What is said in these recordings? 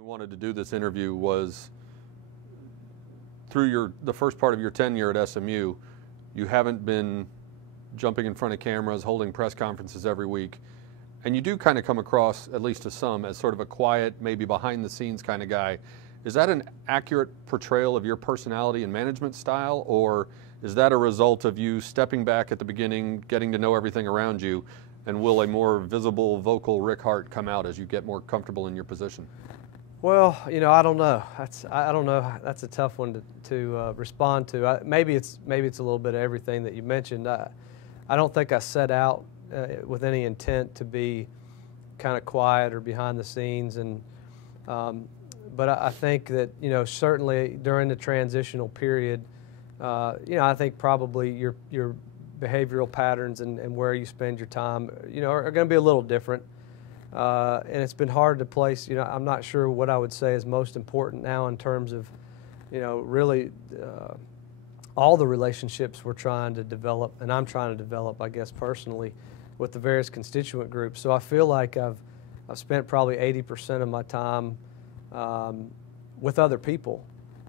We wanted to do this interview was through the first part of your tenure at SMU, you haven't been jumping in front of cameras, holding press conferences every week, and you do kind of come across, at least to some, as sort of a quiet, maybe behind the scenes kind of guy. Is that an accurate portrayal of your personality and management style, or is that a result of you stepping back at the beginning, getting to know everything around you, and will a more visible, vocal Rick Hart come out as you get more comfortable in your position? Well, I don't know. I don't know. That's a tough one to respond to. Maybe it's a little bit of everything that you mentioned. I don't think I set out with any intent to be kind of quiet or behind the scenes, but I think that certainly during the transitional period, I think probably your behavioral patterns and where you spend your time, are going to be a little different. And it's been hard to place, I'm not sure what I would say is most important now in terms of, really all the relationships we're trying to develop, and I'm trying to develop, I guess, personally, with the various constituent groups. So I feel like I've spent probably 80% of my time with other people.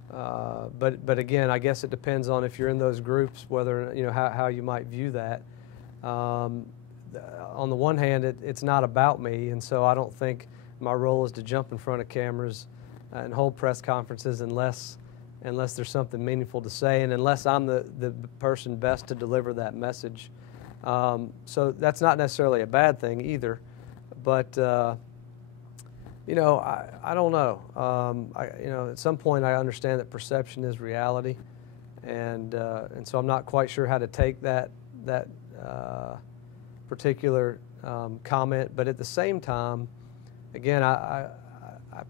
But again, I guess it depends on if you're in those groups, whether, how you might view that. On the one hand, it's not about me, and so I don't think my role is to jump in front of cameras and hold press conferences unless there's something meaningful to say and unless I'm the person best to deliver that message. So that's not necessarily a bad thing either, but I don't know. At some point I understand that perception is reality, and so I'm not quite sure how to take that particular comment, but at the same time, again, I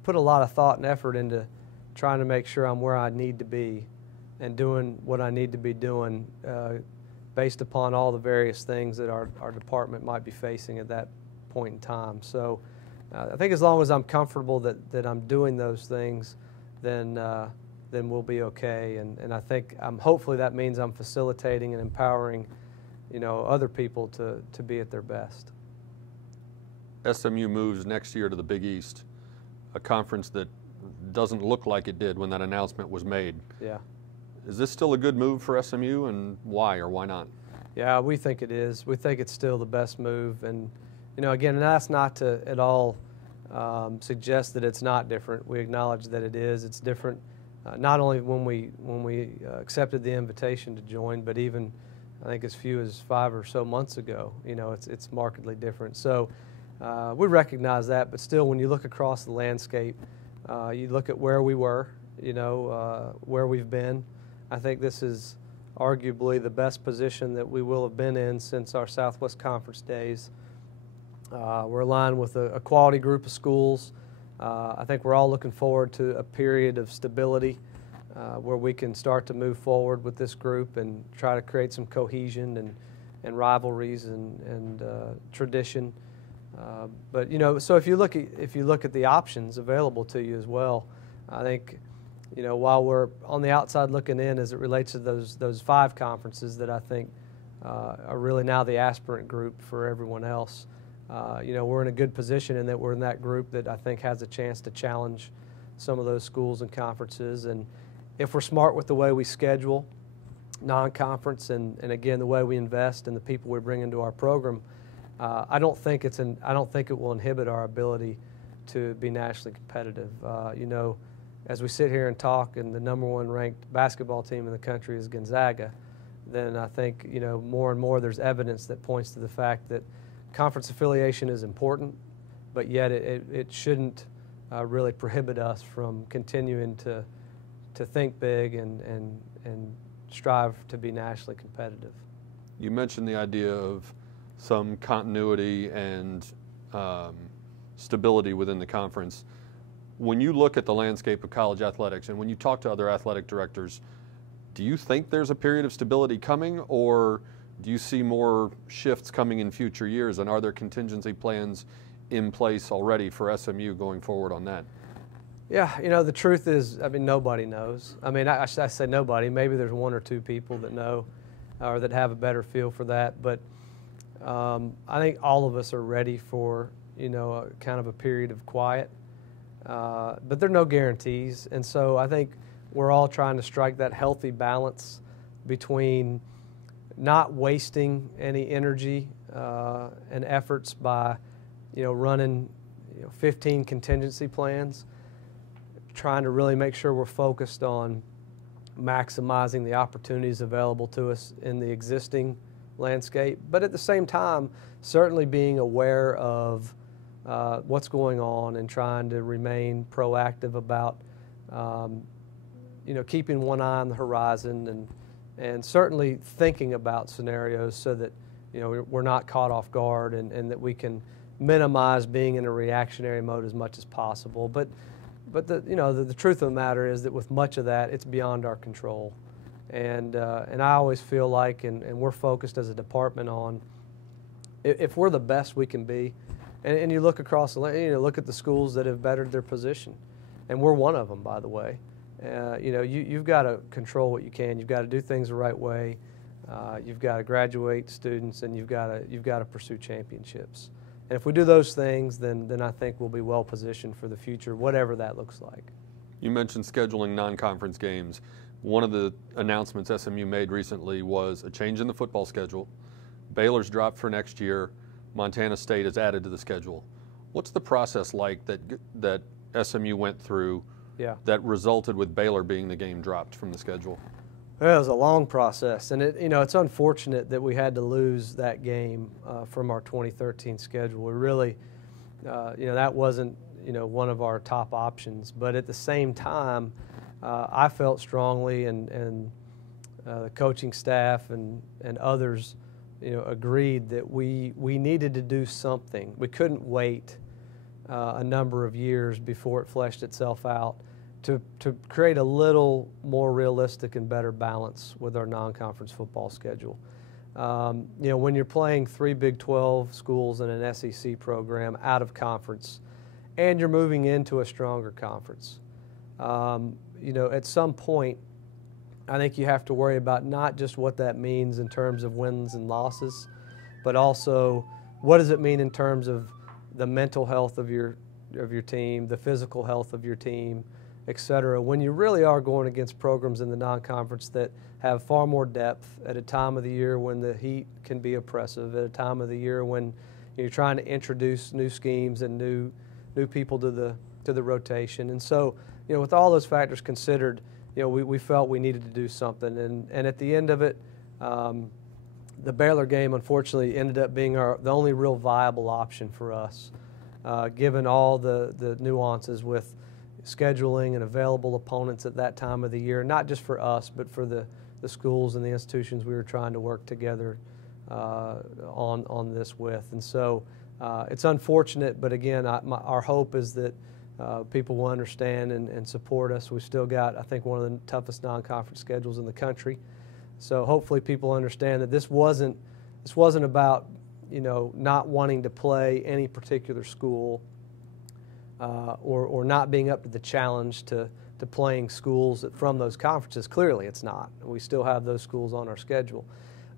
put a lot of thought and effort into trying to make sure I'm where I need to be and doing what I need to be doing based upon all the various things that our department might be facing at that point in time. So I think as long as I'm comfortable that I'm doing those things, then we'll be okay. And I think hopefully that means I'm facilitating and empowering other people to be at their best. SMU moves next year to the Big East, a conference that doesn't look like it did when that announcement was made. Yeah. Is this still a good move for SMU, and why or why not? Yeah, we think it is. We think it's still the best move, and again, that's not to at all suggest that it's not different. We acknowledge that it is. It's different, not only when we accepted the invitation to join, but even I think as few as 5 or so months ago. It's markedly different. So we recognize that, but still, when you look across the landscape, you look at where we were, where we've been. I think this is arguably the best position that we will have been in since our Southwest Conference days. We're aligned with a quality group of schools. I think we're all looking forward to a period of stability where we can start to move forward with this group and try to create some cohesion and rivalries and tradition. But so if you look at the options available to you as well, I think while we're on the outside looking in as it relates to those 5 conferences that I think are really now the aspirant group for everyone else, we're in a good position in that we're in that group that I think has a chance to challenge some of those schools and conferences. And if we're smart with the way we schedule non-conference and again the way we invest in the people we bring into our program, I don't think it will inhibit our ability to be nationally competitive. As we sit here and talk, and the #1 ranked basketball team in the country is Gonzaga, then I think more and more there's evidence that points to the fact that conference affiliation is important, but yet it shouldn't really prohibit us from continuing to think big and strive to be nationally competitive. You mentioned the idea of some continuity and stability within the conference. When you look at the landscape of college athletics and when you talk to other athletic directors, do you think there's a period of stability coming, or do you see more shifts coming in future years, and are there contingency plans in place already for SMU going forward on that? Yeah, the truth is, nobody knows. I say nobody. Maybe there's 1 or 2 people that know or that have a better feel for that, but I think all of us are ready for, kind of a period of quiet. but there are no guarantees. And so I think we're all trying to strike that healthy balance between not wasting any energy and efforts by, running 15 contingency plans, trying to really make sure we're focused on maximizing the opportunities available to us in the existing landscape, but at the same time, certainly being aware of what's going on and trying to remain proactive about, keeping one eye on the horizon and certainly thinking about scenarios so that, we're not caught off guard and that we can minimize being in a reactionary mode as much as possible. But the truth of the matter is that with much of that, it's beyond our control. And I always feel like, and we're focused as a department on, if we're the best we can be, and you look across the land, look at the schools that have bettered their position, and we're one of them, by the way. You've got to control what you can. You've got to do things the right way. You've got to graduate students, and you've got to pursue championships. And if we do those things, then I think we'll be well positioned for the future, whatever that looks like. You mentioned scheduling non-conference games. One of the announcements SMU made recently was a change in the football schedule. Baylor's dropped for next year. Montana State is added to the schedule. What's the process like that SMU went through that resulted with Baylor being the game dropped from the schedule? Well, it was a long process, and it's unfortunate that we had to lose that game from our 2013 schedule. We really, that wasn't one of our top options. But at the same time, I felt strongly, and the coaching staff and others, agreed that we needed to do something. We couldn't wait a number of years before it fleshed itself out to create a little more realistic and better balance with our non-conference football schedule. When you're playing 3 Big 12 schools and an SEC program out of conference, and you're moving into a stronger conference, at some point, I think you have to worry about not just what that means in terms of wins and losses, but also what does it mean in terms of the mental health of your team, the physical health of your team, et cetera, when you really are going against programs in the non-conference that have far more depth at a time of the year when the heat can be oppressive, at a time of the year when you're trying to introduce new schemes and new people to the rotation. And so, with all those factors considered, we felt we needed to do something. And at the end of it, the Baylor game, unfortunately, ended up being the only real viable option for us, given all the nuances with scheduling and available opponents at that time of the year, not just for us, but for the schools and the institutions we were trying to work together on this with. And so it's unfortunate, but again, our hope is that people will understand and support us. We've still got, I think, one of the toughest non-conference schedules in the country. So hopefully people understand that this wasn't about, not wanting to play any particular school or not being up to the challenge to playing schools from those conferences. Clearly it's not. We still have those schools on our schedule.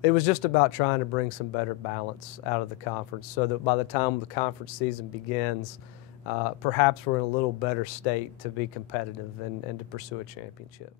It was just about trying to bring some better balance out of the conference so that by the time the conference season begins, perhaps we're in a little better state to be competitive and to pursue a championship.